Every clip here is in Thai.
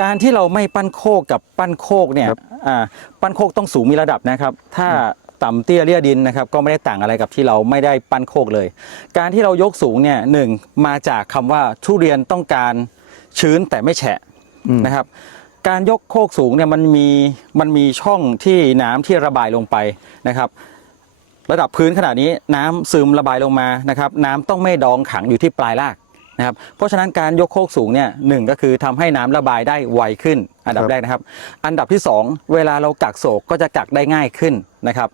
การที่เราไม่ปั้นโคกกับปั้นโคกเนี่ยครับอ่าปั้นโคกต้องสูงมีระดับนะครับ ถ้าต่ำเตี้ยเลี่ยดินนะครับก็ไม่ได้ต่างอะไรกับที่เราไม่ได้ปั้นโคกเลย การที่เรายกสูงเนี่ยหนึ่งมาจากคำว่าทุเรียนต้องการชื้นแต่ไม่แฉะอืมนะครับ การยกโคกสูงเนี่ยมันมีมันมีช่องที่น้ำที่ระบายลงไปนะครับระดับพื้นขนาดนี้น้ำซึมระบายลงมานะครับ น้ำต้องไม่ดองขังอยู่ที่ปลายราก นะครับเพราะฉะนั้นการยกโคกสูงเนี่ยหนึ่งก็คือทำให้น้ำระบายได้ไวขึ้น อันดับครับแรกนะครับ อันดับที่สองเวลาเรากักโศกก็จะกักได้ง่ายขึ้นนะครับ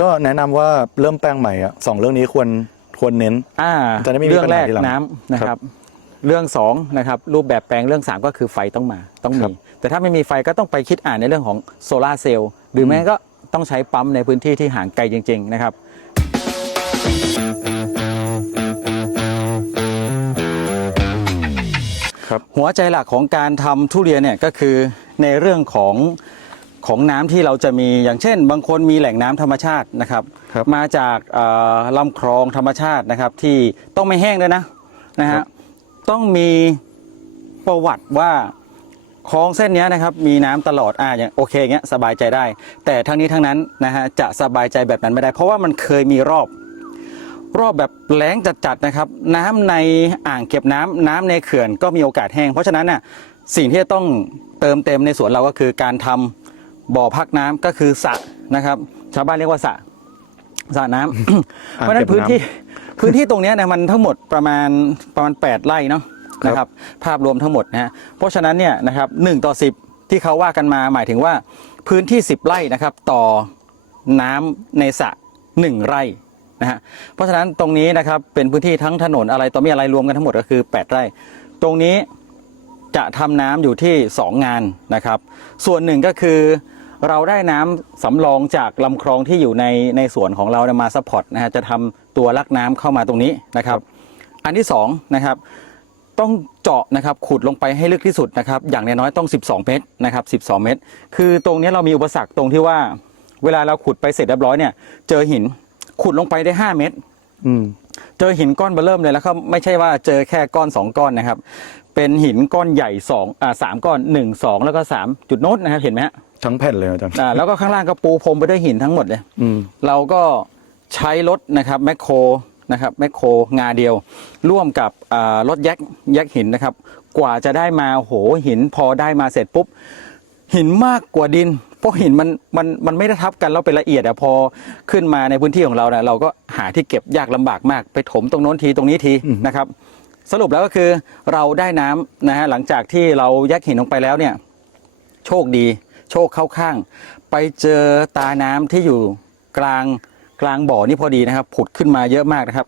ก็แนะนำว่าเริ่มแปลงใหม่อะสองเรื่องนี้ควรควรเน้นอ่าจะได้ไม่มีเรื่องแรกปัญหาทีหลังน้ำนะคครัรับบเรื่องสองนะครับรูปแบบแปลงเรื่องสามก็คือไฟต้องมาต้องครัมีบแต่ถ้าไม่มีไฟก็ต้องไปคิดอ่านในเรื่องของโซลาร์เซลล์หรือไม่ก็ต้องใช้ปั๊มในพื้นที่ที่ห่างไกลจริง ๆ นะครับ ครับ หัวใจหลักของการทำทุเรียนเนี่ยก็คือในเรื่องของของน้ำที่เราจะมีอย่างเช่น บางคนมีแหล่งน้ำธรรมชาตินะครับ ครับมาจากเอ่อลำคลองธรรมชาตินะครับ ที่ต้องไม่แห้งด้วยนะนะครัฮะบ ต้องมีประวัติว่าคลองเส้นเนี้ยนะครับ มีน้ำตลอดอ่าอย่างโอเคอย่างเงี้ยสบายใจได้ แต่ทั้งนี้ทั้งนั้นนะฮะจะสบายใจแบบนั้นไม่ได้ เพราะว่ามันเคยมีรอบ รอบแบบแล้งจัดๆนะครับ น้ำในอ่างเก็บน้ำน้ำในเขื่อนก็มีโอกาสแห้ง เพราะฉะนั้นน่ะสิ่งที่จะต้องเติมเต็มในสวนเราก็คือการทำบ่อพักน้ำก็คือสระนะครับ ชาวบ้านเรียกว่าสระสระน้ำเพราะฉะนั้นพื้นที่พื้นที่ตรงเนี้ยเนะมันทั้งหมดประมาณประมาณ 8 ไร่เนาะครับนะครับ ภาพรวมทั้งหมดนะฮะเพราะฉะนั้นเนี่ยนะครับหต่อ 10 ที่เขาว่ากันมาหมายถึงว่าพื้นที่ 10 ไร่นะครับ ต่อน้ำในสระ1ไร่ นะฮะเพราะฉะนั้นตรงนี้นะครับเป็นพื้นที่ทั้งถนนอะไรต่อมีอะไรรวมกันทั้งหมดก็คือ 8 ไร่ ตรงนี้จะทำน้ำอยู่ที่ 2 งานนะครับ ส่วนหนึ่งก็คือเราได้น้ำสำรองจากลำคลองที่อยู่ในในสวนของเรามาซัพพอร์ตนะฮะจะทำตัวลักน้ำเข้ามาตรงนี้นะครับ อันที่สองนะครับต้องเจาะนะครับขุดลงไปให้ลึกที่สุดนะครับ อย่างน้อยต้อง 12 เมตรนะครับ12 เมตร คือตรงนี้เรามีอุปสรรคตรงที่ว่า เวลาเราขุดไปเสร็จเรียบร้อยเนี่ยเจอหิน ขุดลงไปได้5เมตร อืม เจอหินก้อนเบอร์เริ่มเลยแล้วก็ไม่ใช่ว่าเจอแค่ก้อน2ก้อนนะครับ เป็นหินก้อนใหญ่2อ่าสามก้อน1 2แล้วก็3จุดโน้ตนะครับเห็นไหมฮะทั้งแผ่นเลยอาจารย์อ่าแล้วก็ข้างล่างก็ปูพรมไปด้วยหินทั้งหมดเลย อืม เราก็ใช้รถนะครับแมคโครนะครับแมคโครงาเดียว ร่วมกับอ่ารถแยกแยกหินนะครับ กว่าจะได้มาโหหินพอได้มาเสร็จปุ๊บ หินมากกว่าดิน เพราะหินมันมันมันไม่ได้ทับกันแล้วเป็นละเอียดอะพอขึ้นมาในพื้นที่ของเราเนี่ยเราก็หาที่เก็บยากลำบากมาก ไปถมตรงโน้นทีตรงนี้ทีอืมนะครับ สรุปแล้วก็คือเราได้น้ำนะฮะหลังจากที่เราแยกหินลงไปแล้วเนี่ย โชคดี โชคเข้าข้าง ไปเจอตาน้ำที่อยู่กลางกลางบ่อนี่พอดีนะครับ ผุดขึ้นมาเยอะมากนะครับ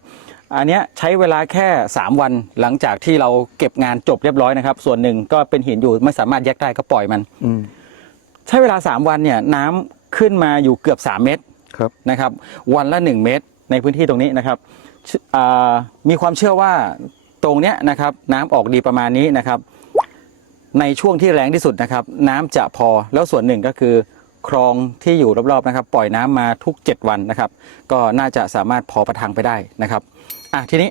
อันเนี้ยใช้เวลาแค่ 3 วันหลังจากที่เราเก็บงานจบเรียบร้อยนะครับ ส่วนหนึ่งก็เป็นหินอยู่ไม่สามารถแยกได้ก็ปล่อยมันอืม ใช้เวลา 3 วันเนี่ยน้ำขึ้นมาอยู่เกือบ 3 เมตรครับ นะครับ วันละ 1 เมตรในพื้นที่ตรงนี้นะครับชอ่ามีความเชื่อว่าตรงเนี้ยนะครับ น้ำออกดีประมาณนี้นะครับ ในช่วงที่แรงที่สุดนะครับ น้ำจะพอแล้วส่วนหนึ่งก็คือ คลองที่อยู่รอบๆนะครับ ปล่อยน้ำมาทุก 7 วันนะครับ ก็น่าจะสามารถพอประทังไปได้นะครับอะทีนี้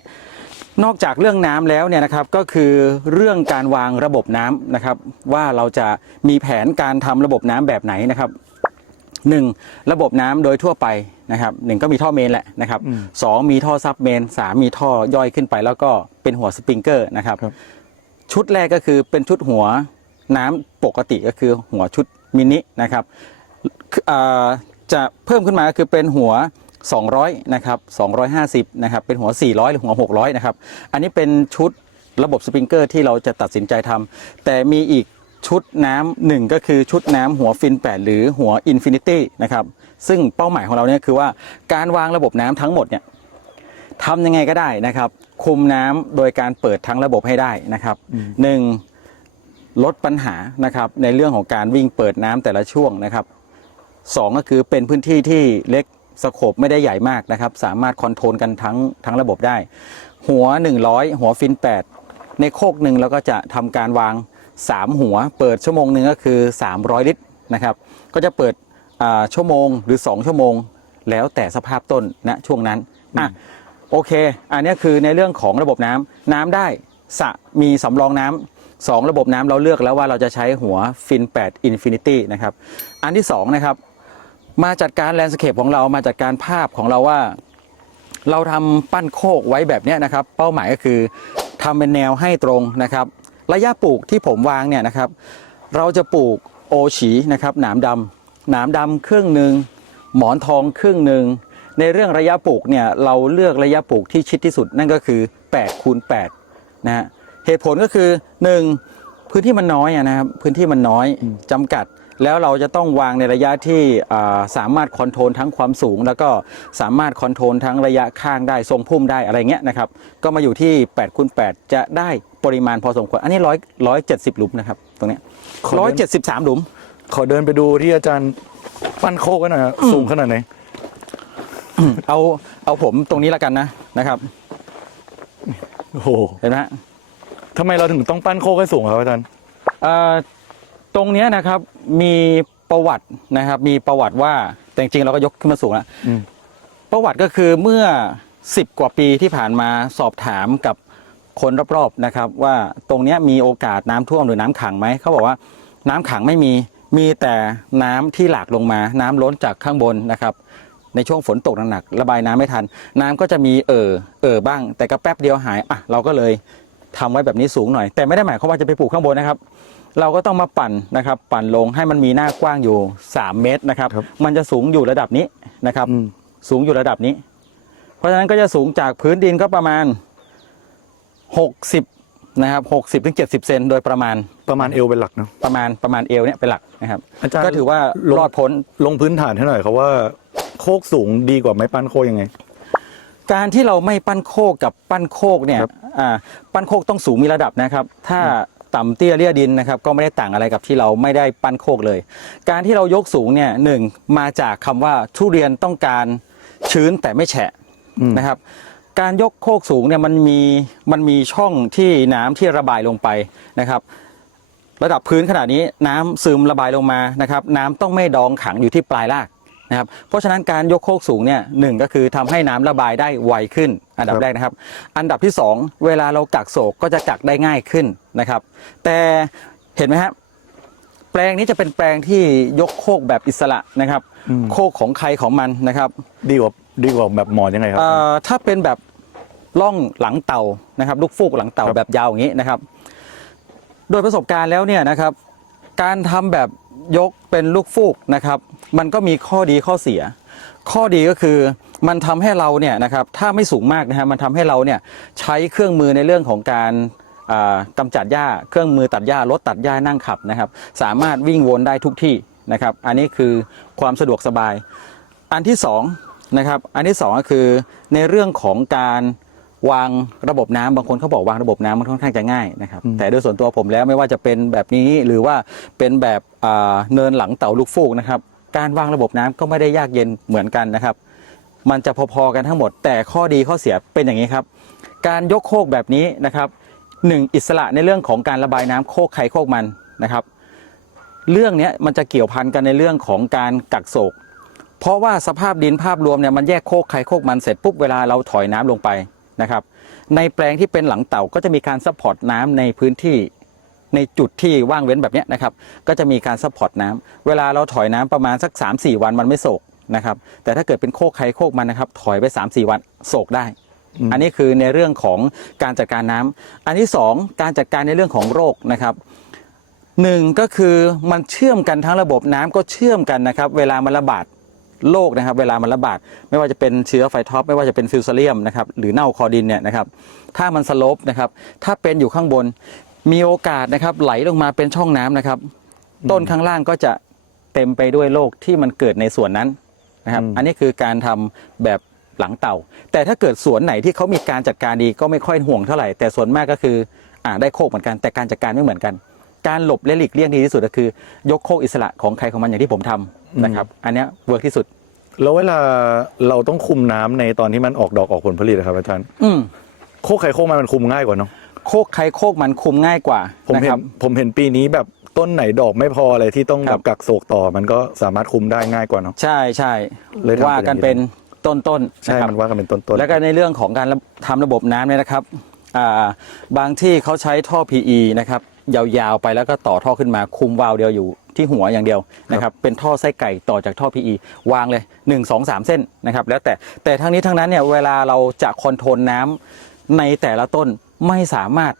นอกจากเรื่องน้ำแล้วเนี่ยนะครับก็คือเรื่องการวางระบบน้ำนะครับ ว่าเราจะมีแผนการทำระบบน้ำแบบไหนนะครับหนึ่งระบบน้ำโดยทั่วไปนะครับหนึ่งก็มีท่อเมนแหละนะครับอืมสองมีท่อซับเมนสามมีท่อย่อยขึ้นไป แล้วก็เป็นหัวสปริงเกอร์นะครับครับชุดแรกก็คือเป็นชุดหัวน้ำปกติก็คือหัวชุดมินินะครับคืออ่าจะเพิ่มขึ้นมาก็คือเป็นหัว 200นะครับ250นะครับเป็นหัว 400 หรือหัว 600นะครับอันนี้เป็นชุดระบบสปริงเกอร์ที่เราจะตัดสินใจทำแต่มีอีกชุดน้ำหนึ่งก็คือชุดน้ำหัวฟิน 8 หรือหัวอินฟินิตี้นะครับซึ่งเป้าหมายของเราเนี่ยคือว่าการวางระบบน้ำทั้งหมดเนี่ยทำยังไงก็ได้นะครับ คุมน้ำโดยการเปิดทั้งระบบให้ได้นะครับหนึ่งลดปัญหานะครับในเรื่องของการวิ่งเปิดน้ำแต่ละช่วงนะครับสองก็คือเป็นพื้นที่ที่เล็ก สโคบไม่ได้ใหญ่มากนะครับ สามารถคอนโทรลกันทั้งทั้งระบบได้ หัว 100 หัวฟิน 8 ในโคกหนึ่งเราก็จะทำการวาง 3 หัว เปิดชั่วโมงหนึ่งก็คือ 300 ลิตรนะครับก็จะเปิดอ่าชั่วโมงหรือ 2 ชั่วโมง แล้วแต่สภาพต้นณช่วงนั้นอะโอเค อันนี้คือในเรื่องของระบบน้ำน้ำได้สะมีสำรองน้สองระบบน้ำเราเลือกแล้วว่าเราจะใช้หัวฟิน8 Infinity นะครับ อันที่สองนะครับ มาจัดการแลนด์สเคปของเรามาจัดการภาพของเราว่า เราทำปั้นโคกไว้แบบเนี้ยนะครับ เป้าหมายก็คือทำเป็นแนวให้ตรงนะครับ ระยะปลูกที่ผมวางเนี่ยนะครับ เราจะปลูกโอฉีนะครับหนามดำหนามดำครึ่งหนึ่งหมอนทองครึ่งหนึ่งในเรื่องระยะปลูกเนี่ยเราเลือกระยะปลูกที่ชิดที่สุดนั่นก็คือ8คูณ8นะฮะเหตุผลก็คือ 1 พื้นที่มันน้อยอะนะครับพื้นที่มันน้อยจำกัด แล้วเราจะต้องวางในระยะที่อ่าสามารถคอนโทรลทั้งความสูง แล้วก็สามารถคอนโทรลทั้งระยะข้างได้ทรงพุ่มได้อะไรเงี้ยนะครับ ก็มาอยู่ที่8คูณ8จะได้ปริมาณพอสมควร อันนี้ร้อยร้อยเจ็ดสิบหลุมนะครับ ตรงเนี้ยขอเดินร้อยเจ็ดสิบสามหลุม ขอเดินไปดูที่อาจารย์ปั้นโคกกันหน่อยฮะสูงขนาดไหนเอาเอาผมตรงนี้แล้วกันนะนะครับโอ้โหเห็นไหมฮะทำไมเราถึงต้องปั้นโคกให้สูงครับอาจารย์เอ่อ ตรงเนี้ยนะครับมีประวัตินะครับ มีประวัติว่าแต่จริงๆเราก็ยกขึ้นมาสูงแล้วอืม ประวัติก็คือเมื่อ 10 กว่าปีที่ผ่านมาสอบถามกับคนรอบๆนะครับ ว่าตรงเนี้ยมีโอกาสน้ำท่วมหรือน้ำขังไหมเขาบอกว่าน้ำขังไม่มีมีแต่น้ำที่หลากลงมาน้ำล้นจากข้างบนนะครับ ในช่วงฝนตกหนักๆระบายน้ำไม่ทัน น้ำก็จะมีเอ่อเอ่อบ้าง แต่ก็แป๊บเดียวหายอะเราก็เลยทำไว้แบบนี้สูงหน่อย แต่ไม่ได้หมายความว่าจะไปปลูกข้างบนนะครับ เราก็ต้องมาปั่นนะครับ ปั่นลงให้มันมีหน้ากว้างอยู่ 3 เมตรนะครับ ครับ มันจะสูงอยู่ระดับนี้นะครับ อืมสูงอยู่ระดับนี้ เพราะฉะนั้นก็จะสูงจากพื้นดินก็ประมาณ 60นะครับ60ถึง70เซนโดยประมาณประมาณเอวเป็นหลักเนาะ ประมาณประมาณเอวเนี่ยเป็นหลักนะครับ อาจารย์ ก็ถือว่าลงรอดพ้น ลงพื้นฐานให้หน่อยครับว่าโคกสูงดีกว่าไม่ปั้นโคกยังไง การที่เราไม่ปั้นโคกกับปั้นโคกเนี่ยครับ อ่าปั้นโคกต้องสูงมีระดับนะครับ ถ้า ต่ำเตี้ยเลี่ยดินนะครับก็ไม่ได้ต่างอะไรกับที่เราไม่ได้ปั้นโคกเลย การที่เรายกสูงเนี่ยหนึ่งมาจากคำว่าทุเรียนต้องการชื้นแต่ไม่แฉะอืมนะครับการยกโคกสูงเนี่ยมันมีมันมีช่องที่น้ำที่ระบายลงไปนะครับ ระดับพื้นขนาดนี้น้ำซึมระบายลงมานะครับ น้ำต้องไม่ดองขังอยู่ที่ปลายราก นะครับเพราะฉะนั้นการยกโคกสูงเนี่ยหนึ่งก็คือทำให้น้ำระบายได้ไวขึ้น อันดับครับแรกนะครับ อันดับที่สองเวลาเรากักโศกก็จะกักได้ง่ายขึ้นนะครับ แต่เห็นไหมครับแปลงนี้จะเป็นแปลงที่ยกโคกแบบอิสระนะครับอืมโคกของใครของมันนะครับ ดีกว่าดีกว่าแบบหมอนยังไงครับเอ่อถ้าเป็นแบบล่องหลังเต่านะครับ ลูกฟูกหลังเต่าครับแบบยาวอย่างนี้นะครับ โดยประสบการณ์แล้วเนี่ยนะครับ การทำแบบ ยกเป็นลูกฟูกนะครับ มันก็มีข้อดีข้อเสีย ข้อดีก็คือมันทำให้เราเนี่ยนะครับถ้าไม่สูงมากนะฮะมันทำให้เราเนี่ยใช้เครื่องมือในเรื่องของการอ่ากำจัดหญ้าเครื่องมือตัดหญ้ารถตัดหญ้านั่งขับนะครับ สามารถวิ่งวนได้ทุกที่นะครับ อันนี้คือความสะดวกสบาย อันที่สองนะครับอันที่สองก็คือในเรื่องของการ วางระบบน้ำบางคนเขาบอกวางระบบน้ำมันค่อนข้างจะง่ายนะครับอืมแต่โดยส่วนตัวผมแล้วไม่ว่าจะเป็นแบบนี้หรือว่าเป็นแบบอ่าเนินหลังเต่าลูกฟูกนะครับ การวางระบบน้ำก็ไม่ได้ยากเย็นเหมือนกันนะครับ มันจะพอๆกันทั้งหมด แต่ข้อดีข้อเสียเป็นอย่างนี้ครับ การยกโคกแบบนี้นะครับหนึ่งอิสระในเรื่องของการระบายน้ำโคกใครโคกมันนะครับ เรื่องเนี้ยมันจะเกี่ยวพันกันในเรื่องของการกักโศก เพราะว่าสภาพดินภาพรวมเนี่ยมันแยกโคกใครโคกมันเสร็จปุ๊บเวลาเราถอยน้ำลงไป นะครับ ในแปลงที่เป็นหลังเต่าก็จะมีการซัพพอร์ตน้ำในพื้นที่ในจุดที่ว่างเว้นแบบเนี้ยนะครับ ก็จะมีการซัพพอร์ตน้ำเวลาเราถอยน้ำประมาณสัก 3-4 วันมันไม่โศกนะครับ แต่ถ้าเกิดเป็นโคกใครโคกมันนะครับ ถอยไป 3-4 วันโศกได้อืมอันนี้คือในเรื่องของการจัดการน้ำอันที่สองการจัดการในเรื่องของโรคนะครับหนึ่งก็คือมันเชื่อมกันทั้งระบบน้ำก็เชื่อมกันนะครับ เวลามันระบาด โรคนะครับ เวลามันระบาดไม่ว่าจะเป็นเชื้อไฟท็อปไม่ว่าจะเป็นฟิวซาเลียมนะครับหรือเน่าคอดินเนี่ยนะครับถ้ามันสโลปนะครับถ้าเป็นอยู่ข้างบนมีโอกาสนะครับไหลลงมาเป็นช่องน้ำนะครับ ต้นข้างล่างก็จะเต็มไปด้วยโรคที่มันเกิดในส่วนนั้นนะครับอืมอันนี้คือการทำแบบหลังเต่า แต่ถ้าเกิดสวนไหนที่เขามีการจัดการดีก็ไม่ค่อยห่วงเท่าไหร่ แต่ส่วนมากก็คืออ่าได้โคกเหมือนกัน แต่การจัดการไม่เหมือนกัน การหลบและหลีกเลี่ยงดีที่สุดก็คือ ยกโคกอิสระของใครของมันอย่างที่ผมทำนะครับอันเนี้ยเวิร์กที่สุด แล้วเวลาเราต้องคุมน้ำในตอนที่มันออกดอกออกผลผลิตนะครับอาจารย์ อืมโคกไข่โคกมันมันคุมง่ายกว่าเนาะโคกใครโคกมันคุมง่ายกว่าผมนะเห็คนรับ ผมเห็นปีนี้แบบต้นไหนดอกไม่พออะไรที่ต้องคแบรับ บกักโศกต่อมันก็สามารถคุมได้ง่ายกว่าเนาะ ใช่ใช่เลยทำว่ากันเป็เป็นนต้นๆใช่นะครับ มันว่ากันเป็นต้นๆแล้วก็ในเรื่องของการทำระบบน้ำเนี่ยนะครับอ่าบางที่เขาใช้ท่อ PE นะครับ ยาวๆไปแล้วก็ต่อท่อขึ้นมาคุมวาล์วเดียวอยู่ที่หัวอย่างเดียวนะครับเป็นท่อไส้ไก่ต่อจากท่อ PE วางเลย 1 2 3 เส้นนะครับแล้วแต่แต่ทั้งนี้ทั้งนั้นเนี่ยเวลาเราจะคอนโทรลน้ำในแต่ละต้นไม่สามารถ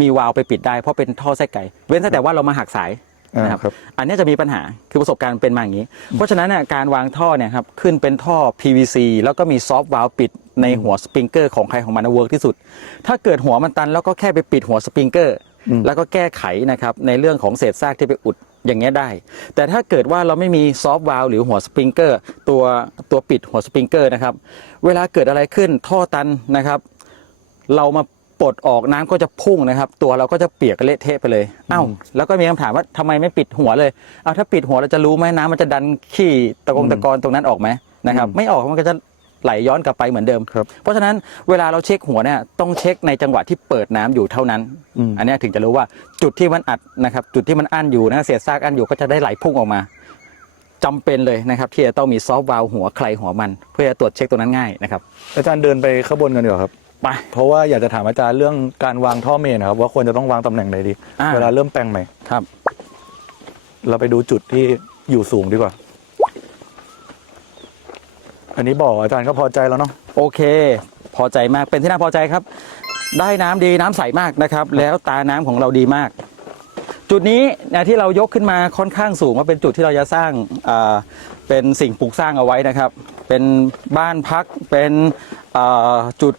มีวาล์วไปปิดได้เพราะเป็นท่อไส้ไก่ เว้นแต่ว่าเรามาหักสายอ่านะครับครับอันเนี้ยจะมีปัญหาคือประสบการณ์เป็นมาอย่างนี้ เพราะฉะนั้นเนี่ยการวางท่อเนี่ยครับขึ้นเป็นท่อ PVC แล้วก็มีซอฟต์วาล์วปิดในหัวสปริงเกอร์ของใครของมันเวิร์กที่สุด ถ้าเกิดหัวมันตันแล้วก็แค่ไปปิดหัวสปริงเกอร์อืม แล้วก็แก้ไขนะครับในเรื่องของเศษซากที่ไปอุดอย่างเงี้ยได้ แต่ถ้าเกิดว่าเราไม่มีซอฟต์วาล์วหรือหัวสปริงเกอร์ตัวตัวปิดหัวสปริงเกอร์นะครับ เวลาเกิดอะไรขึ้นท่อตันนะครับ เรามาปลดออกน้ำก็จะพุ่งนะครับ ตัวเราก็จะเปียกเละเทะไปเลยเอ้าแล้วก็มีคำถามว่าทำไมไม่ปิดหัวเลยเอาถ้าปิดหัวเราจะรู้ไหมน้ำมันจะดันขี้ตะกงตะกอนตรงนั้นออกไหมนะครับ ไม่ออกมันก็จะ ไหลย้อนกลับไปเหมือนเดิม ครับเพราะฉะนั้นเวลาเราเช็คหัวเนี่ยต้องเช็คในจังหวะที่เปิดน้ำอยู่เท่านั้น อืม อันเนี้ยถึงจะรู้ว่าจุดที่มันอัดนะครับ จุดที่มันอั้นอยู่นะเศษซากอั้นอยู่ก็จะได้ไหลพุ่งออกมาจำเป็นเลยนะครับ ที่จะต้องมีซอฟต์วาล์วหัวใครหัวมัน เพื่อจะตรวจเช็คตรงนั้นง่ายนะครับอาจารย์เดินไปข้างบนกันดีกว่าครับ ไป เพราะว่าอยากจะถามอาจารย์เรื่องการวางท่อเมนนะครับ ว่าควรจะต้องวางตำแหน่งไหนดี อ่า เวลาเริ่มแปลงใหม่ ครับ เราไปดูจุดที่อยู่สูงดีกว่า อันนี้บอกอาจารย์ก็พอใจแล้วเนาะโอเค พอใจมากเป็นที่น่าพอใจครับ ได้น้ำดีน้ำใสมากนะครับ แล้วตาน้ำของเราดีมาก จุดนี้นะที่เรายกขึ้นมาค่อนข้างสูงว่าเป็นจุดที่เราจะสร้างอ่าเป็นสิ่งปลูกสร้างเอาไว้นะครับ เป็นบ้านพักเป็นอ่าจุด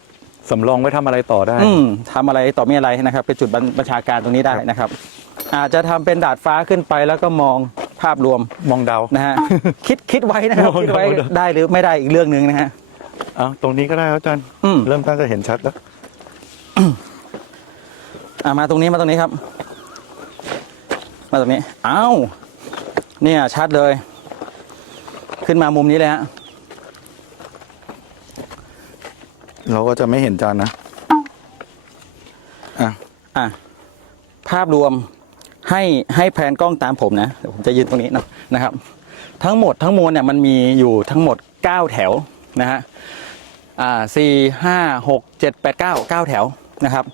สำรองไว้ทำอะไรต่อได้อืมทำอะไรต่อมีอะไรนะครับ เป็นจุดบัญบัญชาการตรงนี้ได้นะครับ อาจจะทำเป็นดาดฟ้าขึ้นไปแล้วก็มอง ภาพรวมมองดาวนะฮะ คิดคิดไว้นะครับมองคิดไว้มองได้หรือไม่ได้อีกเรื่องหนึ่งนะฮะเอ้าตรงนี้ก็ได้ครับอาจารย์อืมเริ่มต้นจะเห็นชัดแล้วอะมาตรงนี้มาตรงนี้ครับ มาตรงนี้อ้าวเนี่ยชัดเลย ขึ้นมามุมนี้เลยฮะเราก็จะไม่เห็นจานนะอะอะภาพรวม ให้ให้แพนกล้องตามผมนะเดี๋ยวผมจะยืนตรงนี้นะนะครับ ทั้งหมดทั้งมวลเนี่ยมันมีอยู่ทั้งหมด 9 แถวนะฮะอ่าสี่ห้าหกเจ็ดแปดเก้าเก้าแถวนะครับ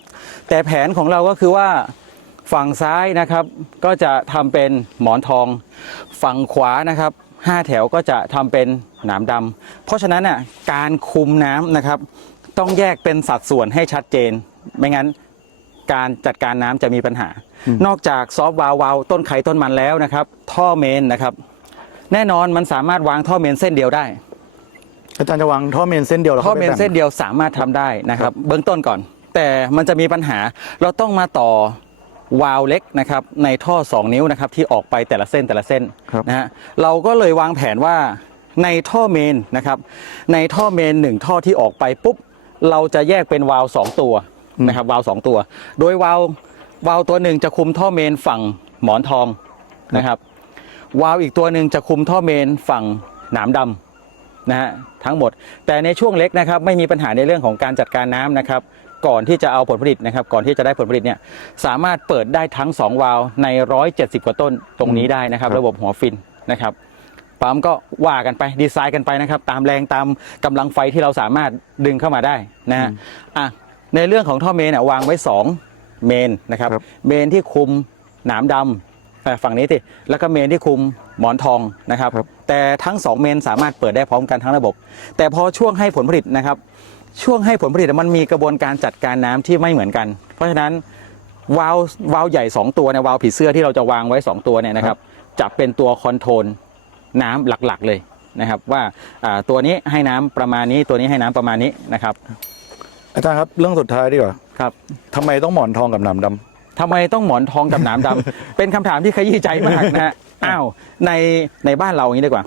แต่แผนของเราก็คือว่าฝั่งซ้ายนะครับก็จะทำเป็นหมอนทอง ฝั่งขวานะครับห้าแถวก็จะทำเป็นหนามดำเพราะฉะนั้นน่ะการคุมน้ำนะครับ ต้องแยกเป็นสัดส่วนให้ชัดเจน ไม่งั้น การจัดการน้ำจะมีปัญหา นอกจากซอฟต์วาล์ววาล์วต้นไข่ต้นมันแล้วนะครับ ท่อเมนนะครับ แน่นอนมันสามารถวางท่อเมนเส้นเดียวได้อาจารย์จะวางท่อเมนเส้นเดียวหรอท่อเมนเส้นเดียวสามารถทำได้นะครับ เบื้องต้นก่อน แต่มันจะมีปัญหาเราต้องมาต่อวาล์วเล็กนะครับในท่อ 2 นิ้วนะครับที่ออกไปแต่ละเส้นแต่ละเส้นครับนะฮะเราก็เลยวางแผนว่าในท่อเมนนะครับ ในท่อเมนหนึ่งท่อที่ออกไปปุ๊บเราจะแยกเป็นวาล์วสองตัว นะครับวาล์วสองตัว โดยวาล์ววาล์วตัวหนึ่งจะคุมท่อเมนฝั่งหมอนทองนะครับ วาล์วอีกตัวหนึ่งจะคุมท่อเมนฝั่งหนามดำนะฮะทั้งหมด แต่ในช่วงเล็กนะครับไม่มีปัญหาในเรื่องของการจัดการน้ำนะครับ ก่อนที่จะเอาผลผลิตนะครับ ก่อนที่จะได้ผลผลิตเนี่ยสามารถเปิดได้ทั้ง 2 วาล์วใน 170 กว่าต้นตรงนี้ได้นะครับครับระบบหัวฟินนะครับปั๊มก็ว่ากันไปดีไซน์กันไปนะครับ ตามแรงตามกำลังไฟที่เราสามารถดึงเข้ามาได้นะฮะอะ ในเรื่องของท่อเมนอะวางไว้ 2 เมนนะครับ ครับ เมนที่คุมหนามดำเอ่อฝั่งนี้สิแล้วก็เมนที่คุมหมอนทองนะครับครับ แต่ทั้ง 2 เมนสามารถเปิดได้พร้อมกันทั้งระบบ แต่พอช่วงให้ผลผลิตนะครับ ช่วงให้ผลผลิตมันมีกระบวนการจัดการน้ำที่ไม่เหมือนกัน เพราะฉะนั้น วาล์ววาล์วใหญ่ 2 ตัวเนี่ยวาล์วผีเสื้อที่เราจะวางไว้ 2 ตัวเนี่ยนะครับจะเป็นตัวคอนโทรลน้ำหลักๆเลยนะครับ ว่าอ่าตัวนี้ให้น้ำประมาณนี้ตัวนี้ให้น้ำประมาณนี้นะครับ อาจารย์ครับเรื่องสุดท้ายดีกว่าครับ ทำไมต้องหมอนทองกับหนามดำ ทำไมต้องหมอนทองกับหนามดำ เป็นคำถามที่ขยี้ใจมากนะฮะ อ้าว ในในบ้านเราอย่างนี้ดีกว่า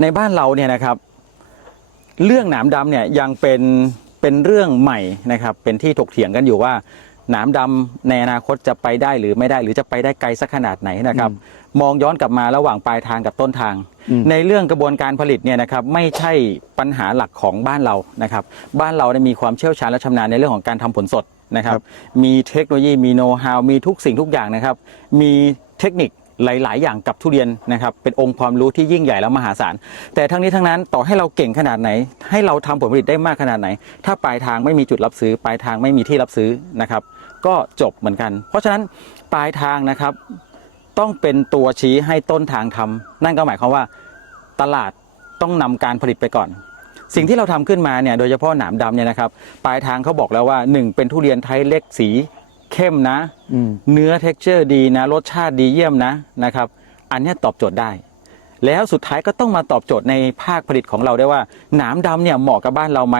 ในบ้านเราเนี่ยนะครับ เรื่องหนามดำเนี่ยยังเป็นเป็นเรื่องใหม่นะครับ เป็นที่ถกเถียงกันอยู่ว่าหนามดำในอนาคตจะไปได้หรือไม่ได้หรือจะไปได้ไกลสักขนาดไหนนะครับ มองย้อนกลับมาระหว่างปลายทางกับต้นทางอืมในเรื่องกระบวนการผลิตเนี่ยนะครับไม่ใช่ปัญหาหลักของบ้านเรานะครับบ้านเราเนี่ยมีความเชี่ยวชาญและชำนาญในเรื่องของการทำผลสดนะครับ มีเทคโนโลยีมีโน้ตฮาวมีทุกสิ่งทุกอย่างนะครับ มีเทคนิคหลาย ๆ อย่างกับทุเรียนนะครับเป็นองค์ความรู้ที่ยิ่งใหญ่และมหาศาล แต่ทั้งนี้ทั้งนั้นต่อให้เราเก่งขนาดไหน ให้เราทำผลผลิตได้มากขนาดไหน ถ้าปลายทางไม่มีจุดรับซื้อ ปลายทางไม่มีที่รับซื้อนะครับ ก็จบเหมือนกัน เพราะฉะนั้นปลายทางนะครับ ต้องเป็นตัวชี้ให้ต้นทางทำนั่นก็หมายความว่าตลาดต้องนำการผลิตไปก่อน สิ่งที่เราทำขึ้นมาเนี่ยโดยเฉพาะหนามดำเนี่ยนะครับ ปลายทางเขาบอกแล้วว่า 1 เป็นทุเรียนไทยเล็กสีเข้มนะอืมเนื้อเท็กเจอร์ดีนะ รสชาติดีเยี่ยมนะนะครับ อันเนี้ยตอบโจทย์ได้ แล้วสุดท้ายก็ต้องมาตอบโจทย์ในภาคผลิตของเราได้ว่าหนามดำเนี่ยเหมาะกับบ้านเราไหม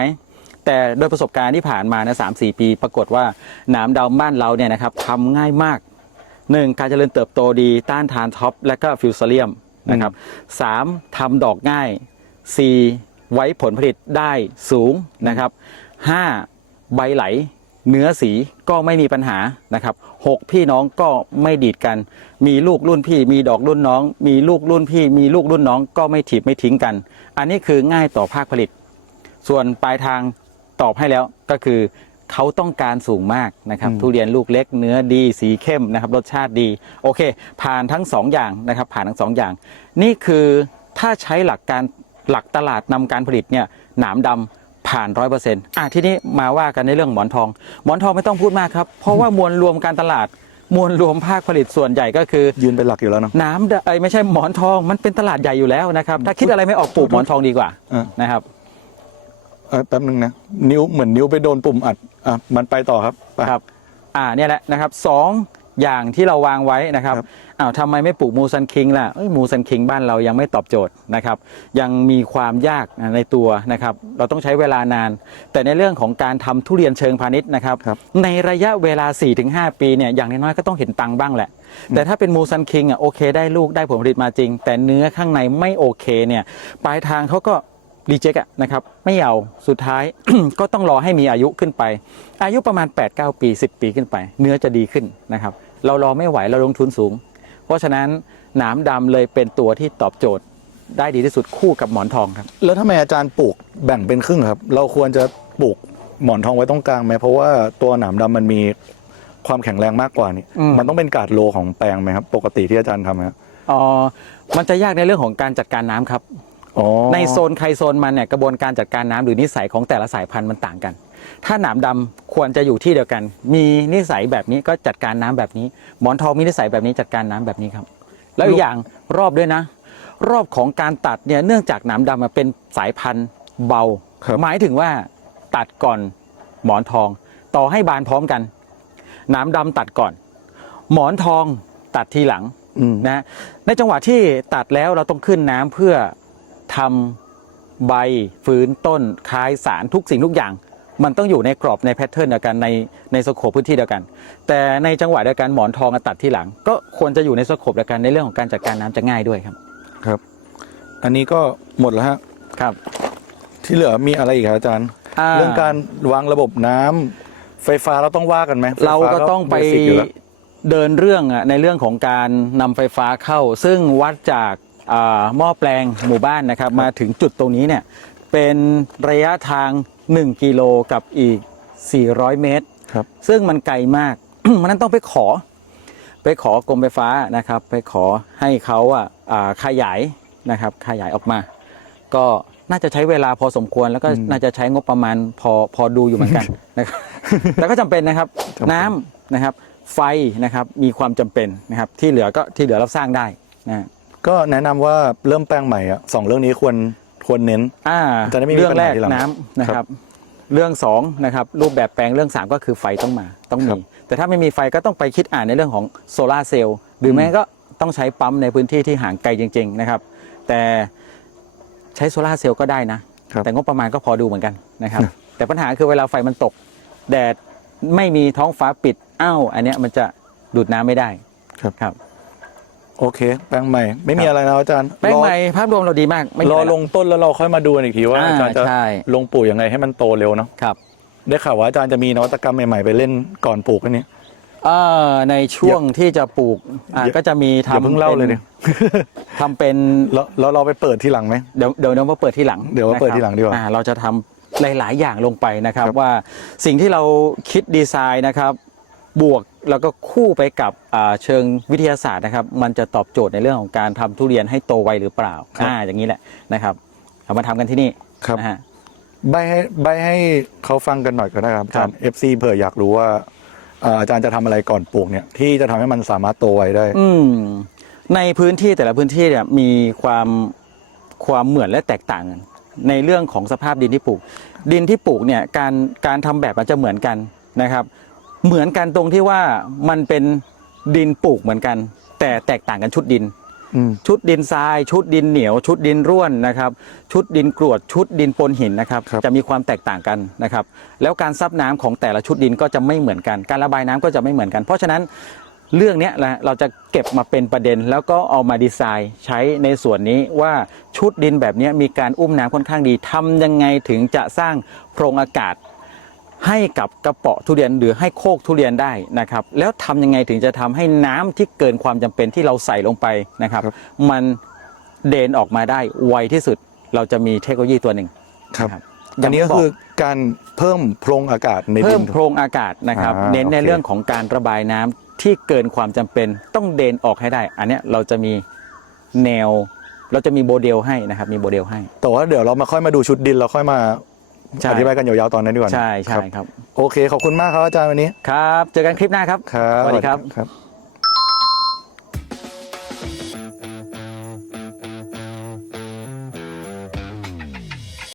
แต่โดยประสบการณ์ที่ผ่านมานะสามสี่ปี ปรากฏว่าหนามดำบ้านเราเนี่ยนะครับทำง่ายมาก หนึ่งการเจริญเติบโตดีต้านทานท็อปและก็ฟิวซเลียมนะครับสามทำดอกง่ายสี่ไว้ผลผลิตได้สูงนะครับห้าใบไหลเนื้อสีก็ไม่มีปัญหานะครับหกพี่น้องก็ไม่ดีดกัน มีลูกรุ่นพี่ มีดอกรุ่นน้อง มีลูกรุ่นพี่ มีลูกรุ่นน้องก็ไม่ถีบไม่ทิ้งกัน อันนี้คือง่ายต่อภาคผลิต ส่วนปลายทางตอบให้แล้วก็คือ เขาต้องการสูงมากนะครับอืมทุเรียนลูกเล็กเนื้อดีสีเข้มนะครับ รสชาติดี โอเค ผ่านทั้งสองอย่างนะครับ ผ่านทั้งสองอย่าง นี่คือถ้าใช้หลักการหลักตลาดนำการผลิตเนี่ยหนามดำผ่านร้อยเปอร์เซ็นต์อะทีนี้มาว่ากันในเรื่องหมอนทอง หมอนทองไม่ต้องพูดมากครับ เพราะว่ามวลรวมการตลาดมวลรวมภาคผลิตส่วนใหญ่ก็คือยืนเป็นหลักอยู่แล้วเนาะน้ำดเอ้ยไม่ใช่หมอนทองมันเป็นตลาดใหญ่อยู่แล้วนะครับ ถ้าคิดอะไรไม่ออกปลูกหมอนทองดีกว่าอะนะครับเออแป๊บนึงนะนิ้วเหมือนนิ้วไปโดนปุ่มอัดอะมันไปต่อครับไป ครับ อ่าเนี่ยแหละนะครับสองอย่างที่เราวางไว้นะครับครับ อ้าวทำไมไม่ปลูกมูซันคิงล่ะเอ้ยมูซันคิงบ้านเรายังไม่ตอบโจทย์นะครับ ยังมีความยากในตัวนะครับ เราต้องใช้เวลานาน แต่ในเรื่องของการทำทุเรียนเชิงพาณิชย์นะครับ ครับ ในระยะเวลา 4-5 ปีเนี่ยอย่างน้อยๆก็ต้องเห็นตังค์บ้างแหละ แต่ถ้าเป็นมูซันคิงอะโอเคได้ลูกได้ผลผลิตมาจริง แต่เนื้อข้างในไม่โอเคเนี่ยปลายทางเขาก็ รีเจ็คอะนะครับไม่เอาสุดท้าย ก็ต้องรอให้มีอายุขึ้นไป อายุประมาณ 8-9 ปี 10 ปีขึ้นไป เนื้อจะดีขึ้นนะครับ เรารอไม่ไหวเราลงทุนสูง เพราะฉะนั้นหนามดำเลยเป็นตัวที่ตอบโจทย์ได้ดีที่สุดคู่กับหมอนทองครับ แล้วทำไมอาจารย์ปลูกแบ่งเป็นครึ่งครับ เราควรจะปลูกหมอนทองไว้ตรงกลางไหมเพราะว่าตัวหนามดำมันมีความแข็งแรงมากกว่านี่อืมมันต้องเป็นกาดโลของแปลงไหมครับ ปกติที่อาจารย์ทำครับอ๋อมันจะยากในเรื่องของการจัดการน้ำครับ อ๋อในโซนใครโซนมันเนี่ยกระบวนการจัดการน้ำหรือนิสัยของแต่ละสายพันธุ์มันต่างกัน ถ้าหนามดำควรจะอยู่ที่เดียวกัน มีนิสัยแบบนี้ก็จัดการน้ำแบบนี้ หมอนทองมีนิสัยแบบนี้จัดการน้ำแบบนี้ครับ แล้วอีกอย่างรอบด้วยนะ รอบของการตัดเนี่ยเนื่องจากหนามดำมันเป็นสายพันธุ์เบา ครับ หมายถึงว่าตัดก่อนหมอนทอง ต่อให้บานพร้อมกันหนามดำตัดก่อน หมอนทองตัดทีหลัง อืม นะในจังหวะที่ตัดแล้วเราต้องขึ้นน้ำเพื่อ ทำใบฟื้นต้นคายสารทุกสิ่งทุกอย่าง มันต้องอยู่ในกรอบในแพทเทิร์นเดียวกันในในสโคปพื้นที่เดียวกัน แต่ในจังหวะเดียวกันหมอนทองอะตัดที่หลัง ก็ควรจะอยู่ในสโคปเดียวกันในเรื่องของการจัดการน้ำจะง่ายด้วยครับครับ อันนี้ก็หมดแล้วฮะครับ ที่เหลือมีอะไรอีกครับอาจารย์อ่าเรื่องการวางระบบน้ำไฟฟ้าเราต้องว่ากันไหมไฟฟ้เราก็ต้องไปเบสิกอยู่แล้วเดินเรื่องอะในเรื่องของการนำไฟฟ้าเข้า ซึ่งวัดจากอ่า หม้อแปลงหมู่บ้านนะครับ มาถึงจุดตรงนี้เนี่ยเป็นระยะทาง 1 กิโลกับอีก 400 เมตร ครับ ซึ่งมันไกลมาก มันนั้นต้องไปขอ ไปขอกรมไฟฟ้านะครับ ไปขอให้เขาอะอ่าขยายนะครับขยายออกมา ก็น่าจะใช้เวลาพอสมควร แล้วก็อืมน่าจะใช้งบประมาณพอพอดูอยู่เหมือนกันนะครับ แต่ก็จำเป็นนะครับจำเป็นน้ำนะครับ ไฟนะครับ มีความจำเป็นนะครับ ที่เหลือก็ที่เหลือเราสร้างได้นะ ก็แนะนำว่าเริ่มแปลงใหม่อะสองเรื่องนี้ควรควรเน้น อ่าจะได้ไม่มีเรื่องแรกปัญหาทีหลังน้ำนะคครัรับบเรื่องสองนะครับรูปแบบแปลงเรื่องสามก็คือไฟต้องมาต้องครัมี บ แต่ถ้าไม่มีไฟก็ต้องไปคิดอ่านในเรื่องของโซลาร์เซลล์หรือไม่ก็ต้องใช้ปั๊มในพื้นที่ที่ห่างไกลจริง ๆ นะครับ แต่ใช้โซลาร์เซลล์ก็ได้นะ ครับแต่งบประมาณก็พอดูเหมือนกันนะครับ แต่ปัญหาคือเวลาไฟมันตก แดดไม่มีท้องฟ้าปิดอ้าวอันเนี้ยมันจะดูดน้ำไม่ได้ครับ ครับ โอเค แปลงใหม่ ไม่มีอะไรนะอาจารย์แป้งรอใหม่ภาพรวมเราดีมากไม่มีรออะไรหลรอกงต้นแล้วเราค่อยมาดูกันอีกทีว่าอ่าอาจารย์จะใช่ ลงปลูกยังไงให้มันโตเร็วเนาะครับได้ข่าวว่าอาจารย์จะมีนวัตกรรมใหม่ๆไปเล่นก่อนปลูกอันนี้ เอ่อในช่วงที่จะปลูกอะอย่า ก็จะมีอย่าทำเพิ่งเล่าเลยป็นเนี่ยทำเป็น แล้วแล้วเราไปเปิดที่หลังไหม เดี๋ยวเดี๋ยวเดี๋ยวมาเปิดที่หลังเดี๋ยวมาเปิดนะครับทีหลังดีกว่าอ่เราจะทำหลาย ๆ อย่างลงไปนะครับครับ ว่าสิ่งที่เราคิดดีไซน์นะครับ บวก แล้วก็คู่ไปกับอ่าเชิงวิทยาศาสตร์นะครับ มันจะตอบโจทย์ในเรื่องของการทำทุเรียนให้โตไวหรือเปล่าอ่าอย่างนี้แหละนะครับเอามาทำกันที่นี่ครับนะฮะใบให้ใบให้เขาฟังกันหน่อยก็ได้ครับอาจารย์ FC เผื่ออยากรู้ว่าเอ่ออาจารย์จะทำอะไรก่อนปลูกเนี่ยที่จะทำให้มันสามารถโตไวได้ อืมในพื้นที่แต่ละพื้นที่เนี่ยมีความความเหมือนและแตกต่างกันในเรื่องของสภาพดินที่ปลูก ดินที่ปลูกเนี่ยการการทำแบบมันจะเหมือนกันนะครับ เหมือนกันตรงที่ว่ามันเป็นดินปลูกเหมือนกัน แต่แตกต่างกันชุดดินอืมชุดดินทราย ชุดดินเหนียว ชุดดินร่วนนะครับ ชุดดินกรวดชุดดินปนหินนะครับครับจะมีความแตกต่างกันนะครับ แล้วการซับน้ำของแต่ละชุดดินก็จะไม่เหมือนกัน การระบายน้ำก็จะไม่เหมือนกัน เพราะฉะนั้นเรื่องเนี้ยแหละเราจะเก็บมาเป็นประเด็น แล้วก็เอามาดีไซน์ใช้ในส่วนนี้ว่าชุดดินแบบเนี้ยมีการอุ้มน้ำค่อนข้างดีทำยังไงถึงจะสร้างโพรงอากาศ ให้กับกระเปาะทุเรียนหรือให้โคกทุเรียนได้นะครับ แล้วทำยังไงถึงจะทำให้น้ำที่เกินความจำเป็นที่เราใส่ลงไปนะครับครับ มันเดนออกมาได้ไวที่สุด เราจะมีเทคโนโลยีตัวหนึ่งครับนะอันนี้ก็คือการเพิ่มโพรงอากาศในดิเพิ่นมโพรงอากาศนะครับอ่าเน้นในโอเคเรื่องของการระบายน้ำที่เกินความจำเป็นต้องเดนออกให้ได้ อันเนี้ยเราจะมีแนวเราจะมีโมเดลให้นะครับมีโมเดลให้ แต่ว่าเดี๋ยวเรามาค่อยมาดูชุดดินเราค่อยมา ใช่ อธิบายกันยาวๆตอนนั้นดีกว่านะใช่ใช่ครับครับ โอเคขอบคุณมากครับอาจารย์วันนี้ครับ เจอกันคลิปหน้าครับ ครับสวัสดีครับ ครับ